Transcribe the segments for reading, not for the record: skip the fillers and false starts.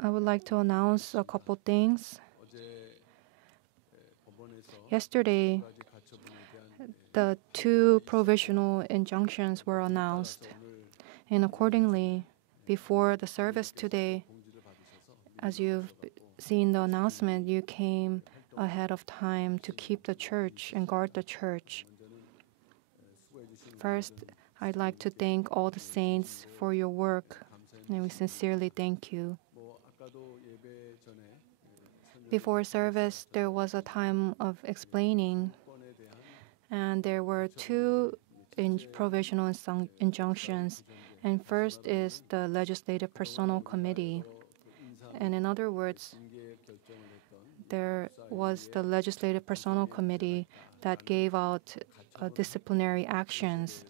I would like to announce a couple things. Yesterday, the 2 provisional injunctions were announced, and accordingly, before the service today, as you've seen the announcement, you came ahead of time to keep the church and guard the church. First, I'd like to thank all the saints for your work, and we sincerely thank you. Before service, there was a time of explaining, and there were 2 provisional injunctions. And first is the Legislative Personnel Committee. And in other words, there was the Legislative Personnel Committee that gave out disciplinary actions.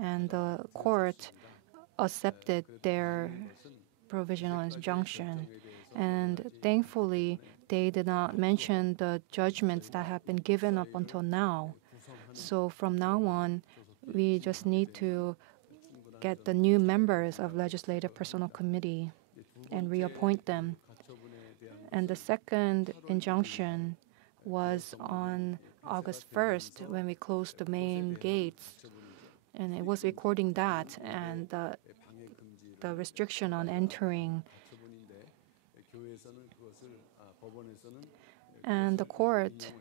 And the court accepted their provisional injunction. And thankfully, they did not mention the judgments that have been given up until now. So from now on, we just need to get the new members of Legislative Personnel Committee and reappoint them. And the second injunction was on August 1st when we closed the main gates. And it was recording that and the restriction on entering. And the court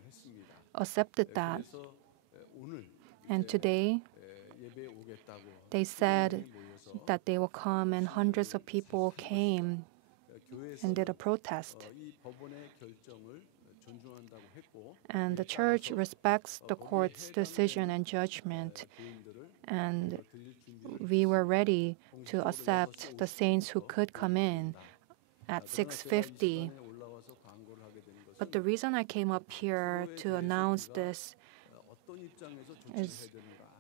accepted that. And today, they said that they will come, and hundreds of people came and did a protest. And the church respects the court's decision and judgment. And we were ready to accept the saints who could come in at 6:50. But the reason I came up here to announce this is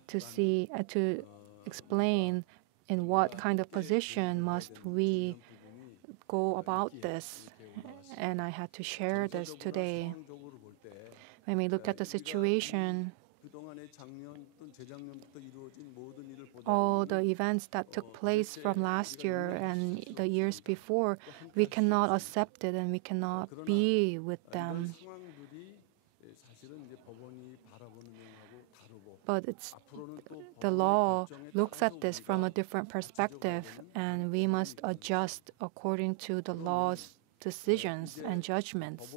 to explain in what kind of position must we go about this. And I had to share this today. When we look at the situation, all the events that took place from last year and the years before, we cannot accept it and we cannot be with them. But the law looks at this from a different perspective, and we must adjust according to the law's decisions and judgments.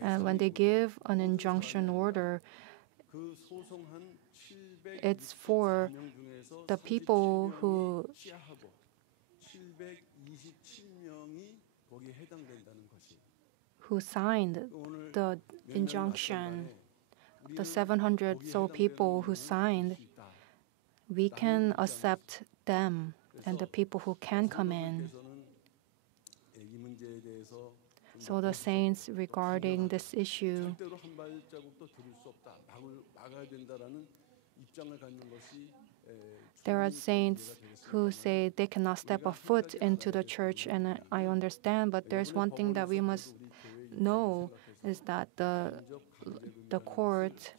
And when they give an injunction order, it's for the people who signed the injunction, the 700 so people who signed. We can accept them and the people who can come in. So the saints regarding this issue, there are saints who say they cannot step a foot into the church, and I understand, but there's one thing that we must know is that the court,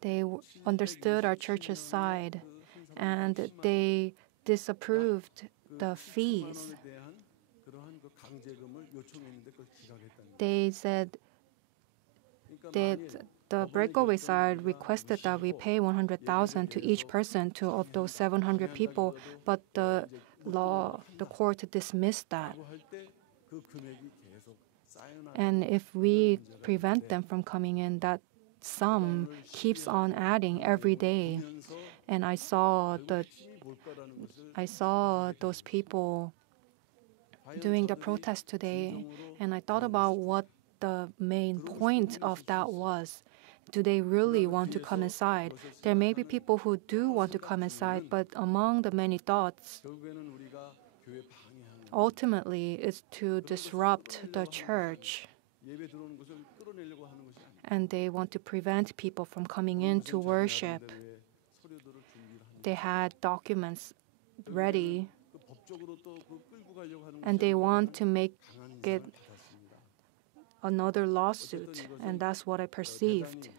they understood our church's side, and they disapproved the fees. They said that the breakaway side requested that we pay 100,000 to each person of those 700 people, but the court dismissed that. And if we prevent them from coming in, that sum keeps on adding every day. And I saw those people doing the protest today, and I thought about what the main point of that was. Do they really want to come inside? There may be people who do want to come inside, but among the many thoughts, ultimately, it's to disrupt the church. And they want to prevent people from coming in to worship. They had documents ready, and they want to make it another lawsuit, and that's what I perceived.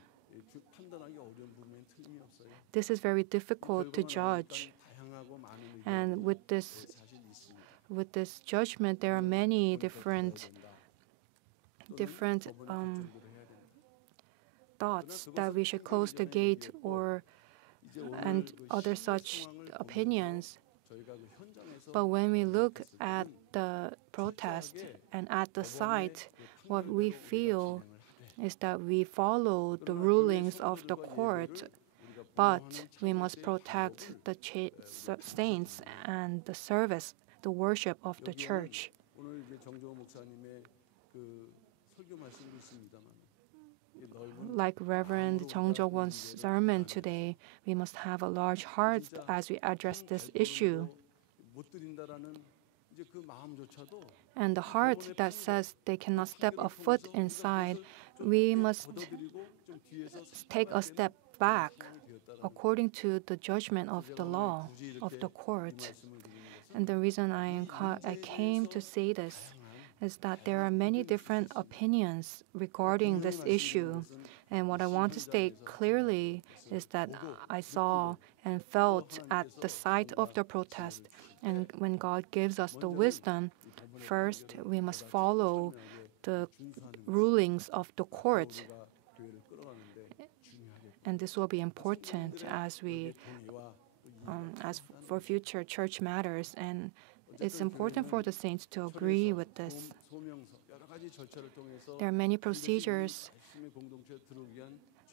this is very difficult to judge. And with this judgment, there are many different thoughts that we should close the gate and other such opinions. But when we look at the protest and at the site, what we feel is that we follow the rulings of the court, but we must protect the saints and the service, the worship of the church. Like Reverend Jung Jo-won's sermon today, we must have a large heart as we address this issue. And the heart that says they cannot step a foot inside, we must take a step back according to the judgment of the law of the court. And the reason I came to say this is that there are many different opinions regarding this issue. And what I want to state clearly is that I saw and felt at the site of the protest. And when God gives us the wisdom, first we must follow the rulings of the court. And this will be important as for future church matters. And it's important for the saints to agree with this. There are many procedures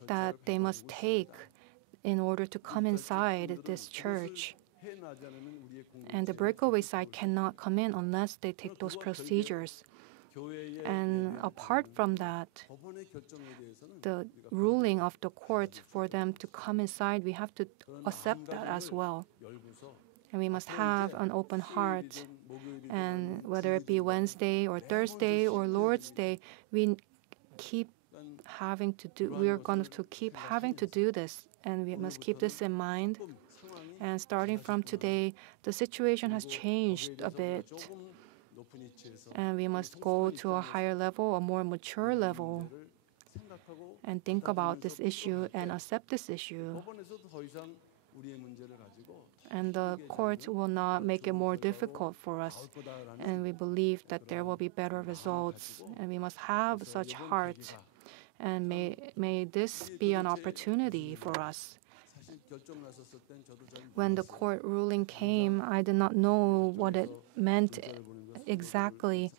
that they must take in order to come inside this church. And the breakaway side cannot come in unless they take those procedures. And apart from that, the ruling of the court for them to come inside, we have to accept that as well. And we must have an open heart. And whether it be Wednesday or Thursday or Lord's Day, we are going to keep having to do this. And we must keep this in mind. And starting from today, the situation has changed a bit. And we must go to a higher level, a more mature level, and think about this issue and accept this issue. And the court will not make it more difficult for us. And we believe that there will be better results. And we must have such heart. And may this be an opportunity for us. When the court ruling came, I did not know what it meant exactly,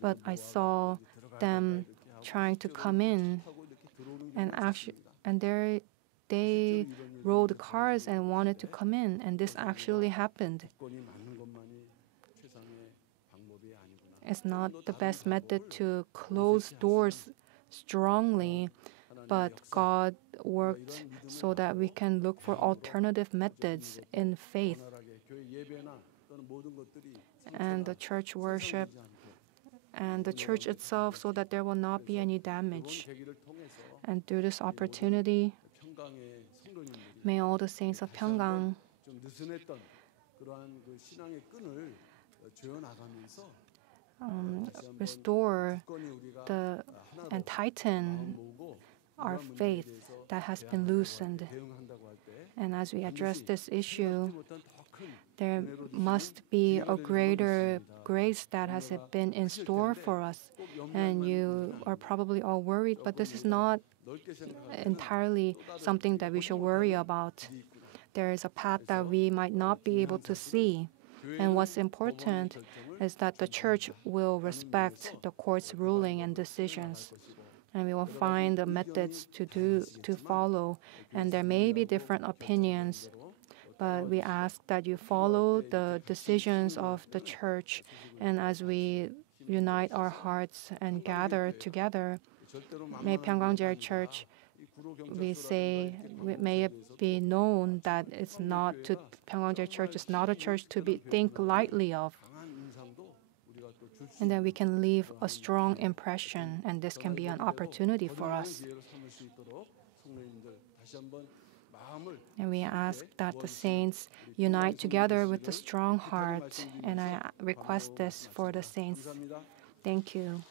but I saw them trying to come in, and they rode cars and wanted to come in, and this actually happened. It's not the best method to close doors strongly, but God worked so that we can look for alternative methods in faith. And the church worship and the church itself, so that there will not be any damage. And through this opportunity, may all the saints of Pyungkang restore and tighten our faith that has been loosened. And as we address this issue, there must be a greater grace that has been in store for us. And you are probably all worried, but this is not entirely something that we should worry about. There is a path that we might not be able to see. And what's important is that the church will respect the court's ruling and decisions. And we will find the methods to follow. And there may be different opinions, but we ask that you follow the decisions of the church. And as we unite our hearts and gather together, may 평강제일 Church, may it be known that 평강제일 Church is not a church to think lightly of. And then we can leave a strong impression, and this can be an opportunity for us. And we ask that the saints unite together with a strong heart, and I request this for the saints. Thank you.